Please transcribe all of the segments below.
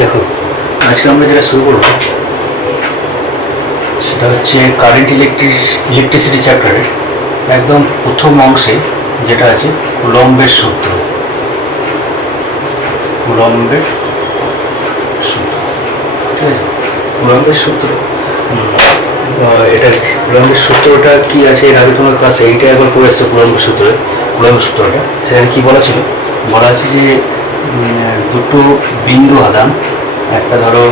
দেখো, আজকে আমরা যেটা শুরু করবো সেটা হচ্ছে কারেন্ট ইলেকট্রিসিটি চ্যাপ্টারের একদম প্রথম অংশে যেটা আছে কুলম্বের সূত্র। কুলম্বের সূত্র, ঠিক আছে? কুলম্বের সূত্র, এটা কুলম্বের সূত্রটা কি আছে এর আগে তোমার ক্লাস 8-এ একবার পড়েছে। কুলম্বের সূত্রটা সেখানে কি বলা ছিল? বলা আছে যে দুটো বিন্দু আধান, একটা ধরো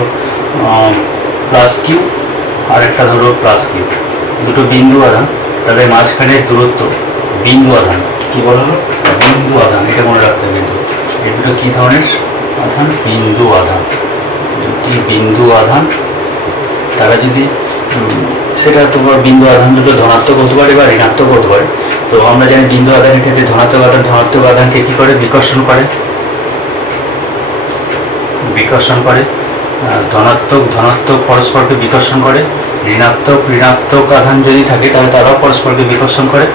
প্লাস কিউ আর একটা ধরো প্লাস কিউ, দুটো বিন্দু আধান, তাদের মাঝখানের দূরত্ব বিন্দু আধান। কি বলা হলো? বিন্দু আধান। এটা মনে রাখতে হবে। কিন্তু এই দুটো কী ধরনের আধান? বিন্দু আধান। দুটি বিন্দু আধান, তারা যদি সেটা তোমার বিন্দু আধান দুটো ধনাত্মক হতে পারে বা ঋণাত্মক হতে পারে। তো আমরা জানি বিন্দু আধানের ক্ষেত্রে ধনাত্মক আধানকে কী করে? বিকর্ষণ করে। ধনাত্মক পরস্পরকে বিকর্ষণ করে। ঋণাত্মক আধান যদি থাকে তাহলে তারাও পরস্পরকে বিকর্ষণ করে।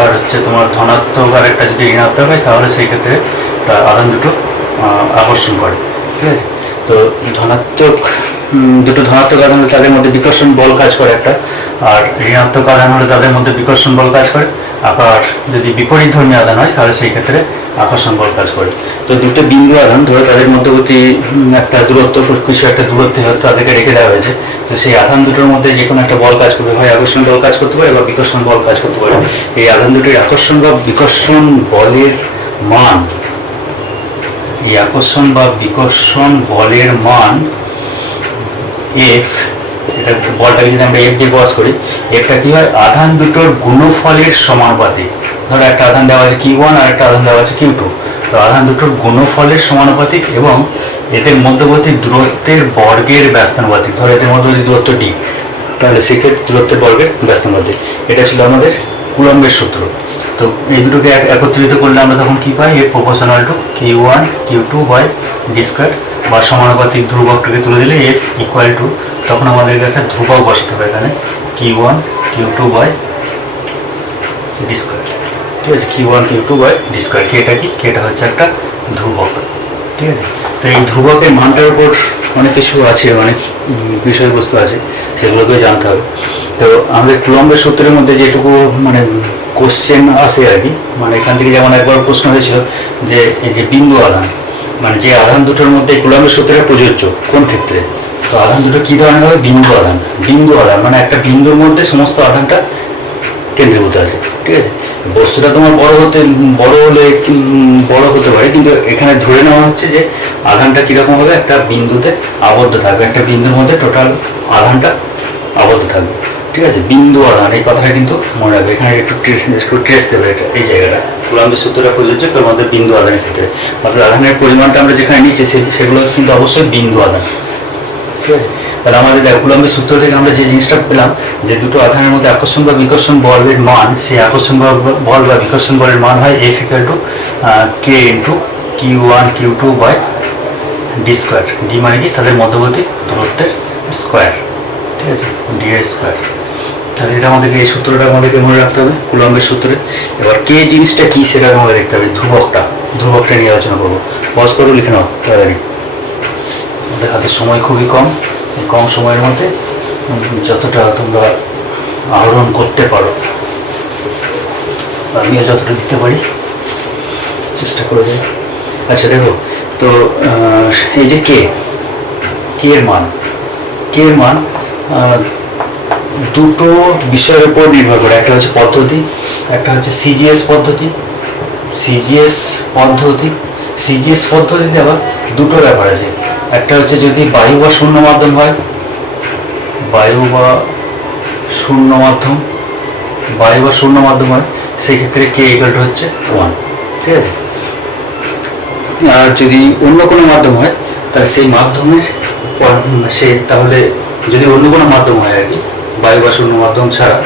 আর হচ্ছে তোমার ধনাত্মক আর একটা যদি ঋণাত্মক হয় তাহলে সেই ক্ষেত্রে তার আধান দুটো আকর্ষণ করে। ঠিক আছে? তো দুটো ধনাত্মক আধান হলে তাদের মধ্যে বিকর্ষণ বল কাজ করে একটা, আর ঋণাত্মক আধান হলে তাদের মধ্যে বিকর্ষণ বল কাজ করে। আবার যদি বিপরীত ধর্মী আধান হয় তাহলে সেই ক্ষেত্রে আকর্ষণ বল কাজ করে। তো দুটো বিন্দু আধান ধরো তাদের মধ্যবর্তী একটা দূরত্ব, কিছু একটা দূরত্বে হয়তো তাদেরকে রেখে দেওয়া হয়েছে। তো সেই আধান দুটোর মধ্যে যে কোনো একটা বল কাজ করবে, হয় আকর্ষণ বল কাজ করতে পারে বা বিকর্ষণ বল কাজ করতে পারে। এই আধান দুটোর আকর্ষণ বা বিকর্ষণ বলের মান, এই আকর্ষণ বা বিকর্ষণ বলের মান এফ, এটা বলটাকে যদি আমরা এফ দিয়ে প্রকাশ করি, এফটা কি হয়? আধান দুটোর গুণফলের সমানুপাতিক। ধরো একটা আধান দেওয়া আছে Q1 আর একটা আধান দেওয়া আছে Q2। তো আধান দুটোর গুণফলের সমানুপাতিক এবং এদের মধ্যবর্তী দূরত্বের বর্গের ব্যস্তানুপাতিক। ধরো এদের মধ্যবর্তী দূরত্ব D, তাহলে সেক্ষেত্রে দূরত্বের বর্গের ব্যস্তানুপাতিক। এটা ছিল আমাদের কুলম্বের সূত্র। তো এই দুটোকে একত্রিত করলে আমরা তখন কি পাই? এ proportional to Q1 Q2 by D square, বা সমানুপাতিক ধ্রুবকটাকে তুলে দিলে এফ ইকুয়াল টু, তখন আমাদেরকে একটা ধ্রুবক বসাতে হবে এখানে, Q1 Q2 by D square. ঠিক আছে? Q1 Q2 by D square. কেটা কি? কেটা হচ্ছে একটা ধ্রুবক। ঠিক আছে? তো এই ধ্রুবকের মানটার উপর অনেক কিছু আছে, অনেক বিষয়বস্তু আছে, সেগুলোকেও জানতে হবে। তো আমাদের কুলম্বের সূত্রের মধ্যে যেটুকু মানে কোশ্চেন আসে আর কি, মানে এখান থেকে যেমন একবার প্রশ্ন হয়েছিল যে এই যে বিন্দু আধান, মানে যে আধান দুটোর মধ্যে কুলম্বের সূত্রটা প্রযোজ্য কোন ক্ষেত্রে? তো আধান দুটো কী ধরনের হবে? বিন্দু আধান মানে একটা বিন্দুর মধ্যে সমস্ত আধানটা কেন্দ্রীভূত আছে। ঠিক আছে? বস্তুটা তোমার বড় হতে পারে, কিন্তু এখানে ধরে নেওয়া হচ্ছে যে আধানটা কিরকম হবে? একটা বিন্দুতে আবদ্ধ থাকবে, একটা বিন্দুর মধ্যে টোটাল আধানটা আবদ্ধ থাকবে। ঠিক আছে? বিন্দু আধান, এই কথাটা কিন্তু মনে রাখবে। এখানে একটু ট্রেস দেবে, এটা এই জায়গাটা কুলম্বের সূত্রটা প্রযোজ্য কেবল আমাদের বিন্দু আধানের ক্ষেত্রে। অর্থাৎ আধানের পরিমাণটা আমরা যেখানে নিচ্ছি সেগুলো কিন্তু অবশ্যই বিন্দু আধান। ঠিক আছে? তাহলে আমাদের কুলম্বের সূত্র থেকে আমরা যে জিনিসটা পেলাম যে দুটো আধানের মধ্যে আকর্ষণ বা বিকর্ষণ বলের মান, সেই আকর্ষণ বল বা বিকর্ষণ বলের মান হয় F equal to K into Q1 Q2 by D square. D মানে কি? তাদের মধ্যবর্তী দূরত্বের স্কোয়ার। ঠিক আছে? ডি এর স্কোয়ার। তাহলে এটা আমাদেরকে, এই সূত্রটা আমাদেরকে মনে রাখতে হবে কুলম্বের সূত্রে। এবার কে জিনিসটা কি সেটা আমাদের দেখতে হবে। ধ্রুবকটা নিয়ে আলোচনা করবো। পজ করে লিখে নাও তাড়াতাড়ি। আমাদের হাতে সময় খুবই কম সময়ের মধ্যে যতটা তোমরা আহরণ করতে পারো, আমিও যতটা দিতে পারি চেষ্টা করে দেব। আচ্ছা দেখো, তো এই যে কে এর মান দুটো বিষয়ের উপর নির্ভর করে। একটা হচ্ছে পদ্ধতি, একটা হচ্ছে সিজিএস পদ্ধতিতে আবার দুটো ব্যাপার আছে। একটা হচ্ছে যদি বায়ু বা শূন্য মাধ্যম হয়, সেই ক্ষেত্রে কে ইকুয়াল টু হচ্ছে 1। ঠিক আছে? আর যদি অন্য কোনো মাধ্যম হয় তাহলে সেই মাধ্যমের তাহলে যদি অন্য কোনো মাধ্যম হয় আর কি, বায়ু বা শূন্য মাধ্যম ছাড়া,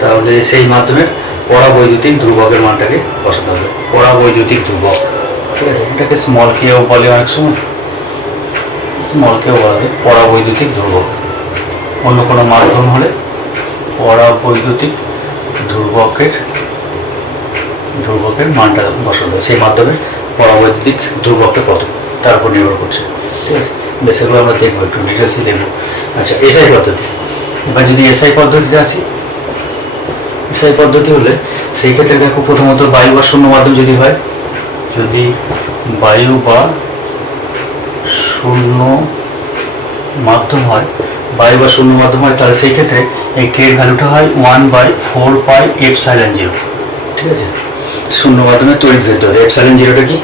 তাহলে সেই মাধ্যমের পরাবৈদ্যুতিক ধ্রুবকের মানটাকে বসাতে হবে। পরাবৈদ্যুতিক ধ্রুবক। ঠিক আছে? এটাকে স্মল কেও বলে, অনেক সময় স্মল কেও বলা হয় পরাবৈদ্যুতিক ধ্রুবক। অন্য কোনো মাধ্যম হলে পরাবৈদ্যুতিক ধ্রুবকের মানটা বসাতে হবে, সেই মাধ্যমের পরাবৈদ্যুতিক ধ্রুবকটা কত তার উপর নির্ভর করছে। ঠিক আছে, সেগুলো আমরা দেখবো, একটু ডিটেলসে দেখবো। আচ্ছা, এসআই পদ্ধতি। এবার যদি এসআই পদ্ধতিতে আসি, এসআই পদ্ধতি হলে সেই ক্ষেত্রে দেখো প্রথমত বায়ু বা শূন্য মাধ্যম যদি হয়, যদি বায়ু বা শূন্য মাধ্যম হয়, বায়ু বা শূন্য মাধ্যম হয়, তাহলে সেই ক্ষেত্রে এই কে এর ভ্যালুটা হয় 1/4πε0। ঠিক আছে, শূন্য মাধ্যমে তড়িৎ ভেদ্যতা। এপসাইলন জিরোটা কি?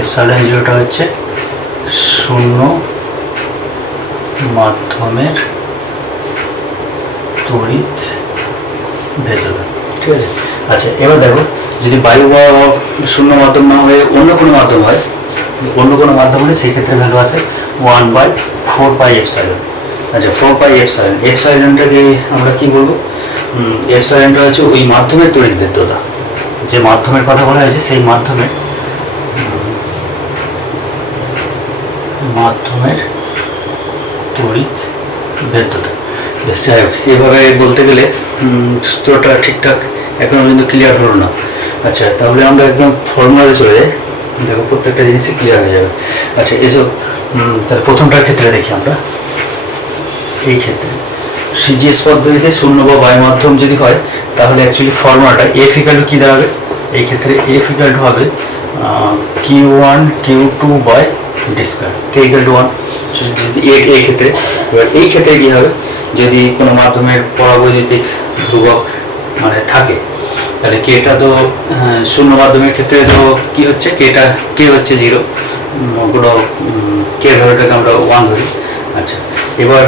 এপসাইলন জিরোটা হচ্ছে শূন্য মাধ্যমের তড়িৎ ভেদ্যতা। ঠিক আছে, আচ্ছা এবার দেখো যদি বায়ু বা শূন্য মাধ্যম না হয়ে অন্য কোনো মাধ্যম হয়, অন্য কোনো মাধ্যম হলে সেই ক্ষেত্রে ভ্যালু আছে 1/4πε। আচ্ছা, 4πε, এপসাইলনটাকে আমরা কি বলবো? এপসাইলনটা হচ্ছে ওই মাধ্যমের তড়িৎ ভেদ্যতা। যে মাধ্যমের কথা বলা হয়েছে সেই মাধ্যমের তড়িৎ ভেদ্যতা। যাই হোক, এইভাবে বলতে গেলে সূত্রটা ঠিকঠাক এখনো পর্যন্ত ক্লিয়ার হলো না। আচ্ছা, তাহলে আমরা একদম ফর্মুলাতে চলে যাই, দেখো প্রত্যেকটা জিনিসই ক্লিয়ার হয়ে যাবে। আচ্ছা এসব, তাহলে প্রথমটার ক্ষেত্রে দেখি আমরা। এই ক্ষেত্রে সিজিএস পদ্ধতিতে শূন্য বা বায়ু মাধ্যম যদি হয়, তাহলে অ্যাকচুয়ালি ফর্মুলাটা এফ ইকাল টু কী দাঁড়াবে? এই ক্ষেত্রে এফ ইকাল টু হবে Q1 Q2 by D square, K equal to 1 যদি এই ক্ষেত্রে। এবার এই ক্ষেত্রে কী হবে? যদি কোনো মাধ্যমের পরাবৈদ্যুতিক ধ্রুবক মানে থাকে, তাহলে কেটা তো শূন্য মাধ্যমের ক্ষেত্রে তো কী হচ্ছে? কে হচ্ছে 0, কোনো কে ভ্যালুটাকে আমরা 1 ধরি। আচ্ছা, এবার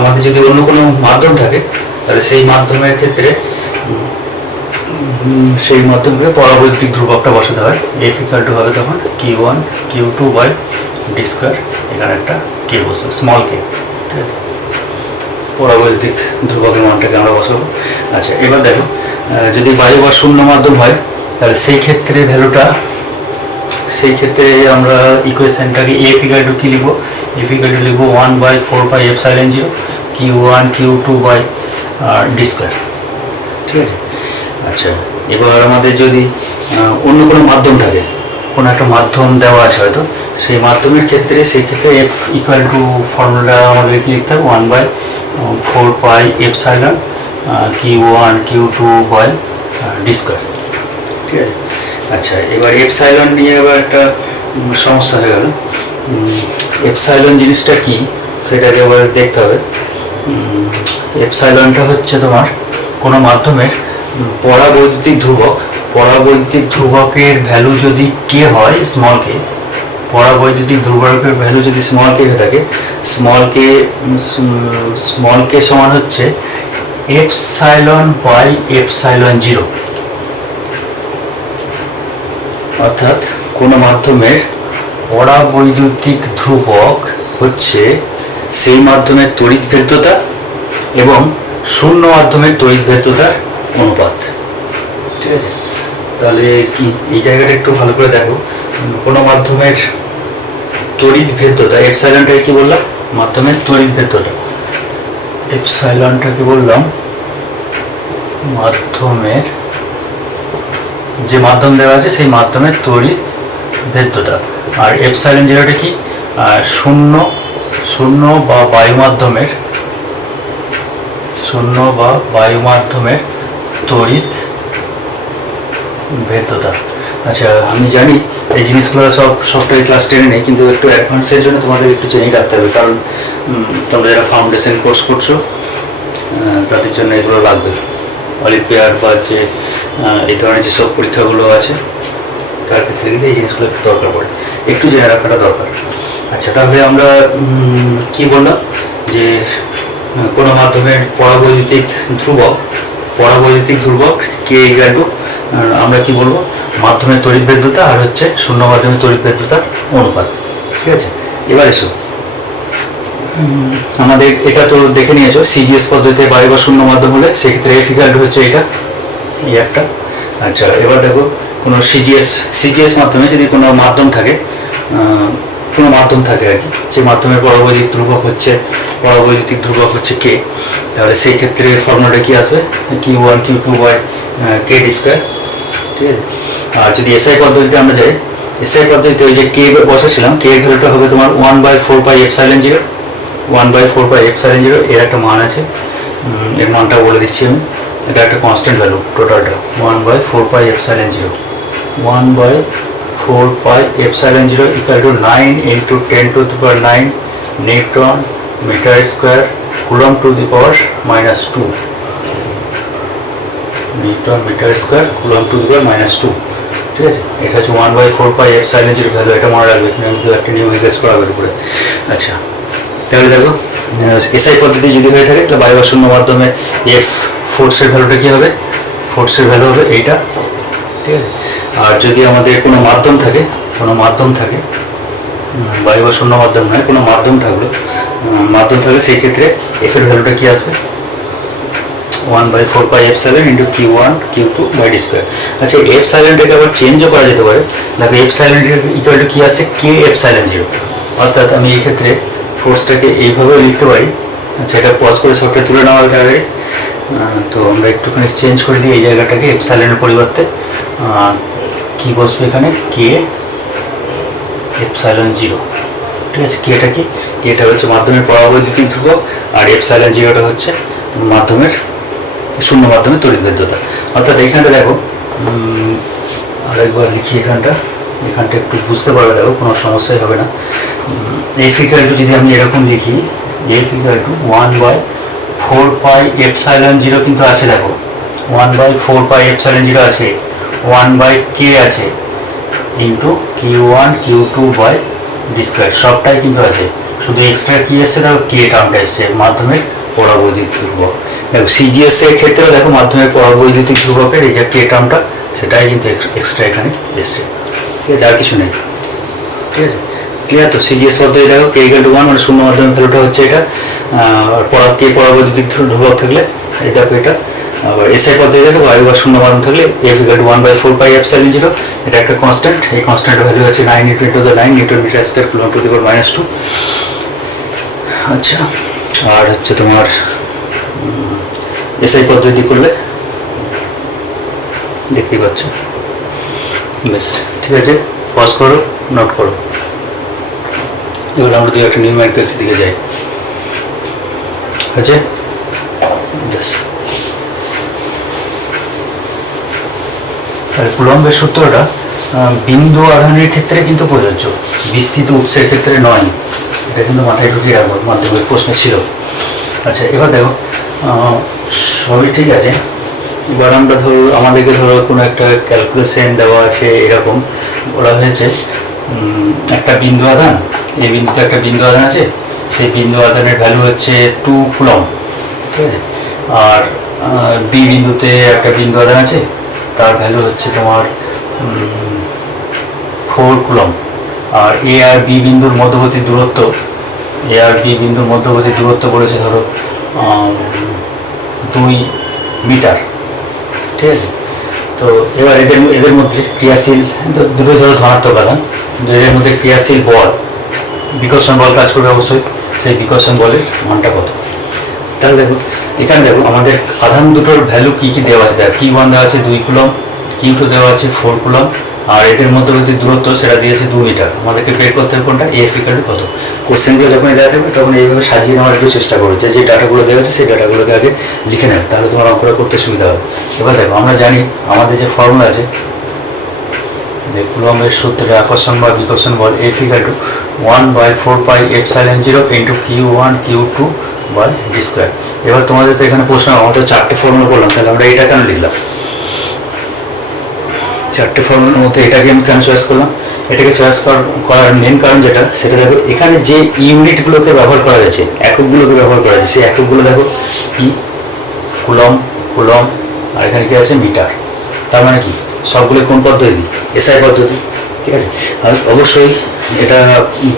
আমাদের যদি অন্য কোনো মাধ্যম থাকে, তাহলে সেই মাধ্যমের ক্ষেত্রে সেই মাধ্যমকে পরাবৈদ্যুতিক ধ্রুবকটা বসাতে হয়। এফ ইকাল টু হবে তখন Q1 Q2 by D square, এখানে একটা কে বসবে, স্মল কে। ঠিক আছে, পরাবৈদ্যুতিক ধ্রুবকের মানটাকে আমরা বসাবো। আচ্ছা, এবার দেখো যদি বায়ু বা শূন্য মাধ্যম হয়, তাহলে সেই ক্ষেত্রে ভ্যালুটা, সেই ক্ষেত্রে আমরা ইকুয়েশনটাকে এফ ইকাল টু কী লিখবো? এফ ইকাল টু লিখবো 1/4πε0 Q1 Q2 by D square. ঠিক আছে, আচ্ছা এবার আমাদের যদি অন্য কোনো মাধ্যম থাকে, কোনো একটা মাধ্যম দেওয়া আছে হয়তো, সেই মাধ্যমের ক্ষেত্রে সেই ক্ষেত্রে এফ ইকুয়াল টু ফর্মুলা আমাদের কি লিখতে হবে? 1/4πε Q1 Q2 by D square. ঠিক আছে, আচ্ছা এবার এপসাইলন নিয়ে এবার একটা সমস্যা হয়ে গেল। এপসাইলন জিনিসটা কি সেটাকে এবার দেখতে হবে। এপসাইলনটা হচ্ছে তোমার কোনো মাধ্যমের পরাবৈদ্যুতিক ধ্রুবক, পরাবৈদ্যুতিক ধ্রুবকের ভ্যালু যদি কে হয়, স্মল কে, পরাবৈদ্যুতিক ধ্রুবকের ভ্যালু যদি স্মল কে হয়ে থাকে, স্মল কে সমান হচ্ছে এপসাইলন বাই এপসাইলন 0। অর্থাৎ কোনো মাধ্যমের পরাবৈদ্যুতিক ধ্রুবক হচ্ছে সেই মাধ্যমের তড়িৎ ভেদ্যতা এবং শূন্য মাধ্যমের তড়িৎ ভেদ্যতার অনুপাত। ঠিক আছে, তাহলে কি এই জায়গাটা একটু ভালো করে দেখো। কোনো মাধ্যমের তড়িৎ ভেদ্যতা, এপসাইলনটাকে কি বললাম? মাধ্যমের তড়িৎ ভেদ্যতা। এপসাইলনটাকে বললাম মাধ্যমের, যে মাধ্যম দেওয়া আছে সেই মাধ্যমের তড়িৎ ভেদ্যতা। আর এপসাইলন জিরোটা কি? শূন্য বা বায়ু মাধ্যমের, শূন্য বা বায়ু মাধ্যমের তড়িৎ ভেদ্যতা। আচ্ছা, আমি জানি এই জিনিসগুলো সবটাই ক্লাস 10-এ নেই, কিন্তু একটু অ্যাডভান্সের জন্য তোমাদের একটু জেনে রাখতে হবে, কারণ তোমরা যারা ফাউন্ডেশন কোর্স করছো তাদের জন্য এগুলো লাগবে। অলিম্পিয়াড বা যে এই ধরনের যেসব পরীক্ষাগুলো আছে তার ক্ষেত্রে কিন্তু এই জিনিসগুলো একটু দরকার পড়ে, একটু জেনে রাখাটা দরকার। আচ্ছা, তাহলে আমরা কি বললাম যে কোনো মাধ্যমের পরাবৈদ্যুতিক ধ্রুবক কে ইকুয়াল টু, আমরা কি বলবো? মাধ্যমের তড়িৎ ভেদ্যতা আর হচ্ছে শূন্য মাধ্যমের তড়িৎ ভেদ্যতার অনুপাত। ঠিক আছে, এবার এসো আমাদের এটা তো দেখে নিয়েছো, সিজিএস পদ্ধতিতে বায়ু বা শূন্য মাধ্যম হলে সেক্ষেত্রে এফ ইকুয়াল টু হচ্ছে এটা, এই একটা। আচ্ছা, এবার দেখো কোনো সিজিএস মাধ্যমে যদি কোনো মাধ্যম থাকে, আর কি, যে মাধ্যমের পরাবৈদ্যুতিক ধ্রুবক হচ্ছে কে, তাহলে সেই ক্ষেত্রে ফর্মুলাটা কি আসবে? Q1 Q2 by K D square. ঠিক আছে, আর যদি এসআই পদ্ধতিতে আমরা যাই, এসআই পদ্ধতিতে ওই যে কে বসাছিলাম, কে এর ভ্যালুটা হবে তোমার 1/4πε0, 1/4πε0 এর একটা মান আছে, এর মানটা বলে দিচ্ছি আমি। এটা একটা কনস্ট্যান্ট ভ্যালু টোটালটা 1/4πε0, 1/4πε0 equal to 9 into 10⁻⁹ newton metre square coulomb to the power -2, newton metre square coulomb to the power -2। ঠিক আছে, এটা হচ্ছে 1/4πε0 ভ্যালু, এটা মনে রাখবে, এখানে আমি একটা নিয়ম ইনভেস্ট করা হবে উপরে। আচ্ছা, তাহলে দেখো এসআই পদ্ধতি যদি হয়ে থাকে তাহলে বায়ু বা শূন্য মাধ্যমে এফ ফোর্সের ভ্যালুটা কী হবে, ফোর্সের ভ্যালু হবে এইটা। ঠিক আছে, আর যদি আমাদের কোনো মাধ্যম থাকে, বায়ু বা শূন্য মাধ্যম নয়, কোনো মাধ্যম থাকলে সেই ক্ষেত্রে এফ এর ভ্যালুটা কী আসবে, 1/4πε into Q1 Q2 by D square. আচ্ছা, এফ সাইলেন্টটাকে আবার চেঞ্জও করা যেতে পারে। দেখো এফ সাইলেন্ট ইকুয়াল টু কী আসছে, K∈0, অর্থাৎ আমি এই ক্ষেত্রে ফোর্সটাকে এইভাবেও লিখতে পারি। আচ্ছা, এটা পজ করে শর্টটা তুলে নেওয়া হবে আগে। তো আমরা একটুখানি চেঞ্জ করে দিই এই জায়গাটাকে, এপসাইলনের পরিবর্তে কি বসবে এখানে, K∈0। ঠিক আছে, কেটা কি, কেটা হচ্ছে মাধ্যমের পরাবৈদ্যুতিক ধ্রুবক, আর ε0টা হচ্ছে মাধ্যমের শূন্য মাধ্যমের তড়িৎভেদ্যতা। অর্থাৎ এখানটা দেখো, আরেকবার লিখি, এখানটা একটু বুঝতে পারবে, দেখো কোনো সমস্যাই হবে না। এফ ইকুয়াল টু যদি আমি এরকম লিখি, এফ ইকুয়াল টু 1/4πε0 কিন্তু আছে, দেখো 1/4πε0 আছে, 1/k আছে, into Q1 Q2 by D square, সবটাই কিন্তু আছে। শুধু এক্সট্রা কি এসছে, দেখো কে টার্মটা এসছে, মাধ্যমের পরাবৈদ্যুতিক ধ্রুবক। দেখো সিজিএস এর ক্ষেত্রেও দেখো মাধ্যমের পরাবৈদ্যুতিক ধ্রুবকের এই যে কে টার্মটা, সেটাই কিন্তু এক্সট্রা এখানে এসছে। ঠিক আছে, আর কিছু নেই। ঠিক আছে, ক্লিয়ার তো? সিজিএস পদ্ধতি দেখো K=1 মানে শূন্য মাধ্যমের ভ্যালুটা হচ্ছে এটা, কে পরাবৈদ্যুতিক ধ্রুবক থাকলে এই দেখো এটা। আবার এসআই পদ্ধতি দেখো বায়ু বা শূন্য মাধ্যম থাকলে F = 1/4πε0, এটা একটা কনস্ট্যান্ট, এই কনস্ট্যান্টের ভ্যালু হচ্ছে 9 × 10⁹ newton metre square coulomb to the power -2। আচ্ছা, আর হচ্ছে তোমার এসআই পদ্ধতি করলে দেখতেই পাচ্ছ। বেশ, ঠিক আছে, পজ করো, নোট করো। এবার আমরা একটা নিউমেরিক্যালসের দিকে যাই। আছে, বেশ। তাহলে কুলম্বের সূত্রটা বিন্দু আধানের ক্ষেত্রে কিন্তু প্রযোজ্য, বিস্তৃত উৎসের ক্ষেত্রে নয়। এটা কিন্তু মাথায় ঢুকিয়ে রাখবো, মাধ্যমিক প্রশ্ন ছিল। আচ্ছা, এবার দেখো সবই ঠিক আছে। এবার আমরা আমাদেরকে কোনো একটা ক্যালকুলেশন দেওয়া আছে, এরকম বলা হয়েছে একটা বিন্দু আধান, এই বিন্দুতে একটা বিন্দু আধান আছে, সেই বিন্দু আধানের ভ্যালু হচ্ছে 2 কুলম। ঠিক আছে, আর বি বিন্দুতে একটা বিন্দু আধান আছে, তার ভ্যালু হচ্ছে তোমার 4 কুলম। আর এ আর বি বিন্দুর মধ্যবর্তী দূরত্ব, বলেছে ধরো 2 মিটার। ঠিক আছে, তো এবার এদের মধ্যে ক্রিয়াশীল, দুটো ধরো ধনাত্মক আধান, এদের মধ্যে ক্রিয়াশীল বল, বিকর্ষণ বল কাজ করবে অবশ্যই, সেই বিকর্ষণ বলের মানটা কত। তাহলে দেখো এখানে দেখো আমাদের আধান দুটোর ভ্যালু কী কী দেওয়া আছে, দেখো Q1 দেওয়া আছে 2 কুলম, Q2 দেওয়া আছে 4 কুলম, আর এদের মধ্যবর্তী দূরত্ব সেটা দিয়েছে 2 মিটার। আমাদেরকে বের করতে হবে কোনটা, F = কত। কোশ্চেনগুলো যখন দেওয়া থাকবে তখন এইভাবে সাজিয়ে নেওয়ার একটু চেষ্টা করবে, যে ডাটাগুলো দেওয়া আছে সেই ডাটাগুলোকে আগে লিখে নেবে, তাহলে তোমার অঙ্কটা করতে সুবিধা হবে। এবার দেখো আমরা জানি আমাদের যে ফর্মুলা আছে, কুলম্বের সূত্রে আকর্ষণ বা বিকর্ষণ বল F = 1/4πε0 into Q1 Q2 by D square. এবার তোমাদের তো এখানে প্রশ্ন, আমাদের 4টে ফর্মুলা করলাম, তাহলে আমরা এটা কেন লিখলাম? 4টে ফর্মুলার মধ্যে এটাকে আমি কেন চয়েস করলাম? এটাকে চয়েস করার মেন কারণ যেটা, সেটা দেখো এখানে যে ইউনিটগুলোকে ব্যবহার করা যাচ্ছে, এককগুলোকে ব্যবহার করা যাচ্ছে, সেই এককগুলো দেখো কি, কুলম, আর এখানে কি আছে, মিটার। তার মানে কি সবগুলো কোন পদ্ধতি, এসআই পদ্ধতি। ঠিক আছে, আর অবশ্যই এটা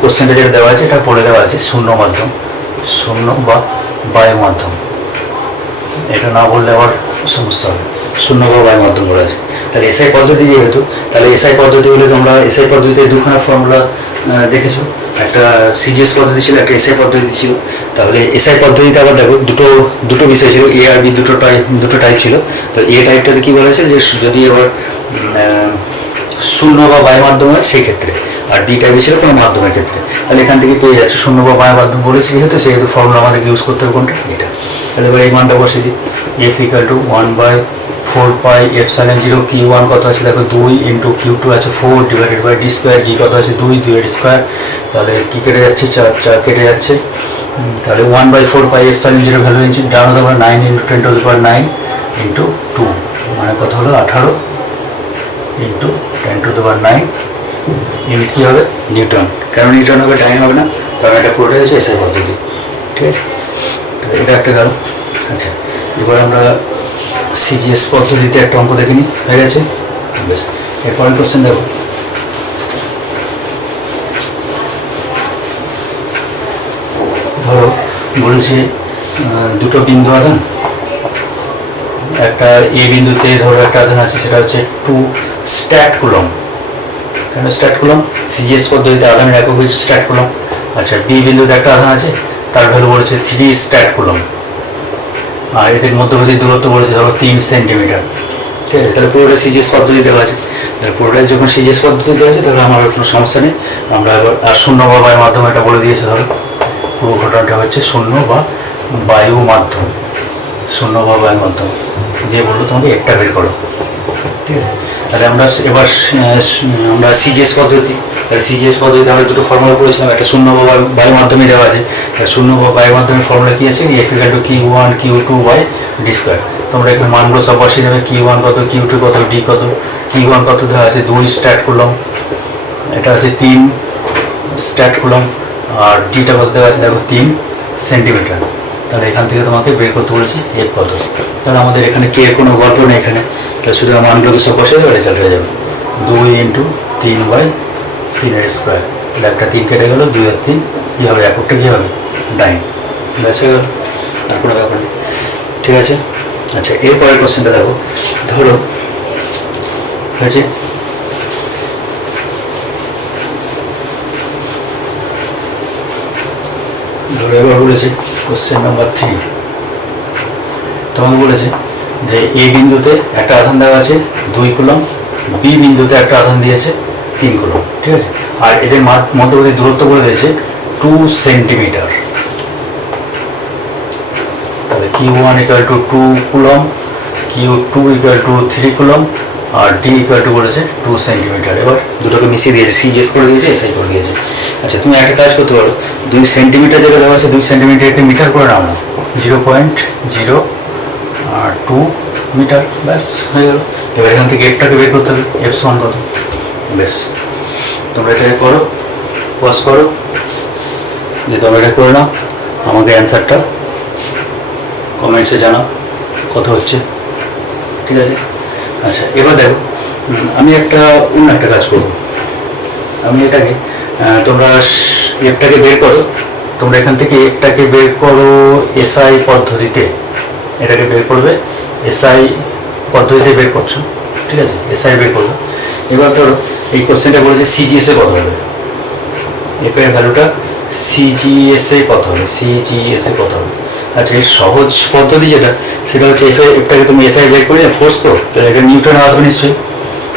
কোশ্চেনটা যেটা দেওয়া আছে এটা পড়ে দেওয়া আছে শূন্য মাধ্যম, শূন্য বা বায়ু মাধ্যম। এটা না বললে আবার সমস্যা হবে, শূন্য বা বায়ু মাধ্যম বলা আছে। তাহলে এসআই পদ্ধতি যেহেতু, তাহলে এসআই পদ্ধতি হলে তোমরা এসআই পদ্ধতিতে দুখানা ফর্মুলা দেখেছো, একটা সিজিএস পদ্ধতি ছিল, একটা এসআই পদ্ধতি ছিল। তাহলে এসআই পদ্ধতিতে আবার দেখো দুটো বিষয় ছিল, এ আর বি দুটো টাইপ ছিল। তো এ টাইপটাতে কী বলা হয়েছে, যে যদি আবার শূন্য বা বায়ু মাধ্যম হয় সেই ক্ষেত্রে, আর ডি টাইপের ছিল কোনো মাধ্যমের ক্ষেত্রে। তাহলে এখান থেকে পেয়ে যাচ্ছে শূন্য বা বায়ু মাধ্যম বলেছি যেহেতু, সেহেতু ফর্মুলা আমাদেরকে ইউজ করতে হবে কোনটা, এটা। তাহলে এবার এই মানটা বসে দিই, এফ ইকাল টু 1/4πε0 Q1 কত আছে দেখো 2 ইন্টু Q2 আছে 4 ডিভাইডেড বাই ডি স্কোয়ার, জি কত আছে 2, 2 এর স্কোয়ার, তাহলে কি কেটে যাচ্ছে 4, 4 কেটে যাচ্ছে, তাহলে 1/4πε0 ভ্যালু জানো তোমরা 9 ইন্টু 10⁹9 ইন্টু 2 মানে কত হলো 18 ইন্টু 10⁹9 ইউনিট কী হবে নিউটন। কেন নিউটন হবে, ডাইন হবে না, কারণ এটা পুরোটাই হচ্ছে এসআই পদ্ধতি, ঠিক আছে। তো এটা একটা গেল। আচ্ছা, এবার আমরা সিজিএস পদ্ধতিতে একটা অঙ্ক দেখে নিই, হয়ে গেছে বেশ। এরপরের কোশ্চেন দেখো, ধরো বলেছে দুটো বিন্দু আধান, একটা এ বিন্দুতে ধরো একটা আধান আছে, সেটা হচ্ছে 2 স্ট্যাট কুলম। কেন স্ট্যাট কুলম, সিজিএস পদ্ধতিতে আধানের একক হচ্ছে স্ট্যাট কুলম। আচ্ছা, বি বিন্দুতে একটা আধান আছে, তার ভ্যালু বলেছে 3 স্ট্যাট কুলম, আর এদের মধ্যবর্তী দূরত্ব বলেছে ধরো 3 সেন্টিমিটার, ঠিক আছে। তাহলে পুরোটা সিজিএস পদ্ধতি দেওয়া আছে, তাহলে পুরোটাই যখন সিজিএস পদ্ধতি দেওয়া আছে তাহলে আমার কোনো সমস্যা নেই। আমরা এবার আর শূন্য বা বায়ু মাধ্যম এটা বলে দিয়েছে, ধরো পুরো ঘটনাটা হচ্ছে শূন্য বা বায়ু মাধ্যম, শূন্য বা বায়ু মাধ্যম দিয়ে বললো তোমাকে একটা বের করো, ঠিক আছে। তাহলে আমরা এবার আমরা সিজিএস পদ্ধতি, তাহলে সিজিএস পদ্ধতিতে আমরা দুটো ফর্মুলা পড়েছিলাম, একটা শূন্য বা বায়ু মাধ্যমে দেওয়া আছে, শূন্য বা বায়ু মাধ্যমের ফর্মুলা কী আছে, F equal to Q1 Q2 by D square. তোমরা এখানে মানগুলো সব বসিয়ে দেবে, Q1 কত, Q2 কত, ডি কত। Q1 কত দেওয়া আছে 2 স্ট্যাট কুলম, এটা আছে 3 স্ট্যাট কুলম, আর ডিটা কত দেওয়া আছে দেখো 3 সেন্টিমিটার। তাহলে এখান থেকে তোমাকে বের করতে বলেছি এফ কত। তাহলে আমাদের এখানে কে কোনো গল্প নেই এখানে, তাহলে শুধু মানগুলোকে সব বসে দেবে, রেজাল্ট হয়ে যাবে 2 ইন্টু 3/3 স্কোয়ার। তাহলে একটা 3 কেটে গেলো, 2 আর 3 কী হবে, এককটা কী হবে ডাইন, ব্যাস হয়ে গেল, আর কোনো ব্যাপার নেই, ঠিক আছে। আচ্ছা, এরপরের কোশ্চেনটা দেখো, ধরো হয়েছে ধরো এবার বলেছে কোশ্চেন নাম্বার 3, তোমাকে বলেছে যে এ বিন্দুতে একটা আধান দেওয়া আছে 2 কুলম, বি বিন্দুতে একটা আধান দিয়েছে 3 কুলম, ঠিক আছে। আর এদের মধ্যবর্তী দূরত্ব বলে দিয়েছে 2 সেন্টিমিটার। তাহলে Q1 equal to 2 coulomb, Q2 equal to 3 coulomb, আর ডি ইকুয়াল টু বলেছে 2 সেন্টিমিটার। এবার দুটোকে মিশিয়ে দিয়েছে, সিজিএস করে দিয়েছে, এসআই করে দিয়েছে। আচ্ছা, তুমি একটা কাজ করতে পারো, 2 সেন্টিমিটার যেটা দেওয়া আছে 2 সেন্টিমিটারকে মিটার করে নাও না, 0.02 মিটার, ব্যাস হয়ে গেল। এবার এখান থেকে এফটাকে বের করতে হবে, এফ সমান কত, বেশ তোমরা এটাকে করো, পজ করো, যে তোমরা এটা করে নাও, আমাকে অ্যান্সারটা কমেন্টসে জানাও কত হচ্ছে, ঠিক আছে। আচ্ছা, এবার দেখো আমি অন্য একটা কাজ করবো, আমি এটাকে তোমরা এফটাকে বের করো, তোমরা এখান থেকে এফটাকে বের করো এসআই পদ্ধতিতে, এটাকে বের করবে এসআই পদ্ধতিতে বের করছো, ঠিক আছে, এসআই বের করবো। এবার ধরো এই কোশ্চেনটা বলেছে সিজিএসএ কত হবে, এফ এর ভ্যালুটা সিজিএসএ কত হবে, সিজিএসএ কত হবে। আচ্ছা, এই সহজ পদ্ধতি যেটা, সেটা হচ্ছে এফটাকে তুমি এসআই বের করে ফোর্স করো, তাহলে এটা নিউটনে আসবে নিশ্চয়ই,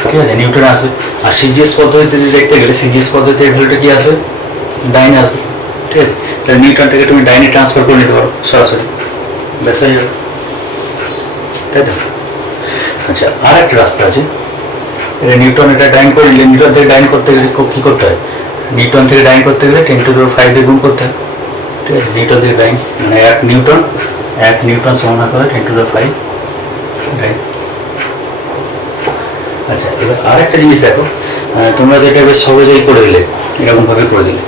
ঠিক আছে, নিউটনে আসবে। আর সিজিএস পদ্ধতিতে দেখতে গেলে সিজিএস পদ্ধতিতে এই ভ্যালুটা কী আসবে, ডাইনে আসবে, ঠিক আছে। তাহলে নিউটন থেকে তুমি ডাইনে ট্রান্সফার করে নিতে পারো সরাসরি, ব্যাস হয়ে যাবে, তাই তো। আচ্ছা, আর একটা রাস্তা আছে, এটা নিউটন, এটা ডাইন করে নিলে, নিউটন থেকে ডাইন করতে গেলে কী করতে হয়, নিউটন থেকে ডাইন করতে গেলে 10⁵ দিয়ে গুণ করতে হয়, ঠিক আছে। নিউটন থেকে ডাইন মানে 1 নিউটন সমান হবে 10⁵ ডাইন। আচ্ছা, এবার আর একটা জিনিস দেখো, তোমরা যেটা বেশ সহজেই করে দিলে, এরকমভাবে করে দিলে।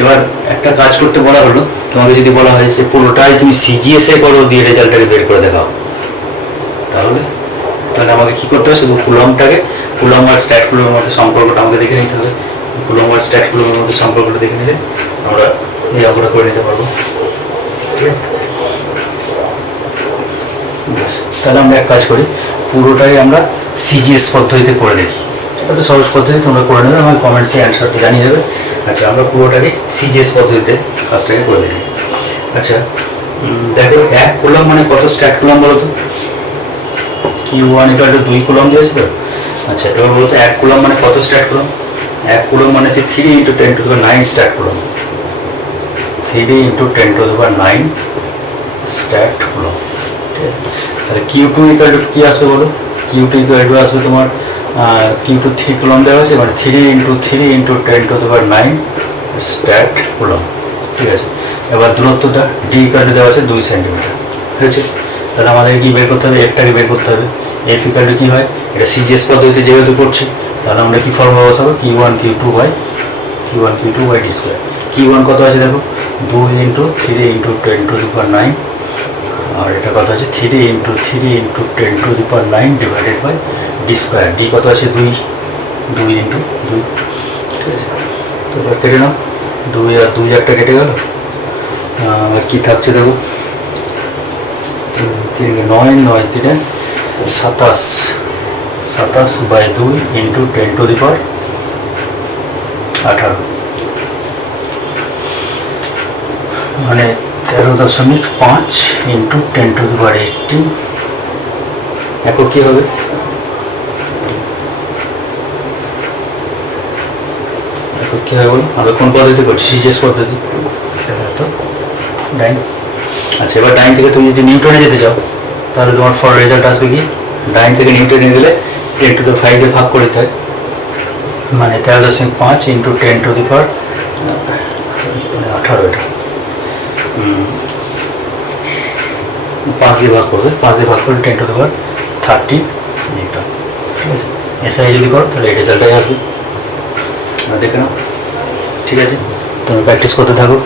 এবার একটা কাজ করতে বলা হলো, তোমাকে যদি বলা হয় যে পুরোটাই তুমি সিজিএসএ করো, দিয়ে রেজাল্টটাকে বের করে দেখাও, তাহলে আমাকে কী করতে হবে, শুধু কুলম আর স্ট্যাট কুলমের মধ্যে সম্পর্কটা আমাকে দেখে নিতে হবে। কুলম আর স্ট্যাট কুলমের মধ্যে সম্পর্কটা দেখে নিলে আমরা এই অঙ্কটা করে নিতে পারবো, ঠিক আছে। তাহলে আমরা এক কাজ করি, পুরোটাই আমরা সিজিএস পদ্ধতিতে করে দেখি, এটা তো সহজ পদ্ধতি, তোমরা করে নেবে, আমার কমেন্টসে অ্যান্সারটা জানিয়ে দেবে। আচ্ছা, আমরা পুরোটাকে সিজিএস পদ্ধতিতে কাজটাকে করে দেখি। আচ্ছা, দেখো 1 কুলম মানে কত স্ট্যাট কুলম বলো তো, Q1 ইকুয়াল টু 2 কুলম দিয়েছে তো, আচ্ছা, এবার বলতো 1 কুলম্ব মানে কত স্ট্যাট কুলম্ব? 1 কুলম্ব মানে হচ্ছে 3 × 10⁹ স্ট্যাট কুলম্ব। 3 × 10⁹ stat coulomb. ঠিক আছে, তাহলে Q2 = কি আসবে বলো? Q2 = আসবে তোমার Q2 3 কুলম্ব দেওয়া আছে, মানে 3 × 10⁹ স্ট্যাট কুলম্ব। ঠিক আছে, এবার দূরত্বটা D দেওয়া আছে 2 সেন্টিমিটার। ঠিক আছে, তাহলে আমাদের কি বের করতে হবে? একটাকে বের করতে হবে। F = কি হয়? এটা সিজিএস পদ্ধতিতে যেহেতু করছি, তাহলে আমরা কি ফর্মুলা বসাবো? Q1 Q2/d²। Q1 কত আছে দেখো? 2 × 3 × 10⁹, আর এটা কত আছে? 3 × 10⁹ ডিভাইডেড বাই d²। ডি কত আছে? 2 × 2। ঠিক আছে, তো এবার কেটে নাও। 2 আর 2 একটা কেটে গেল। আর কি থাকছে দেখো? 3 × 9, 9 × 3 = 27। 27/2 × 10⁸, মানে 13.5 × 10⁸। একক কি হবে? একক কি হবে বলো? আমরা কোন পদ্ধতি করছি? সিজিএস পদ্ধতি। তো ডাইন। আচ্ছা, এবার ডাইন থেকে তুমি যদি নিউটনে যেতে চাও, তাহলে তোমার রেজাল্ট আসবে কি? ডাইন থেকে নিউটনে গেলে 10⁵ দিয়ে ভাগ করে দিতে হয়, মানে 13.5 × 10⁸, 18। এটা 5 দিয়ে ভাগ করবে, 5 দিয়ে ভাগ করে 10⁻30 নিউটন। ঠিক আছে, এসআই যদি করো তাহলে এই রেজাল্টটাই আসবে। দেখে নাও। ঠিক আছে, তুমি প্র্যাকটিস করতে থাকো।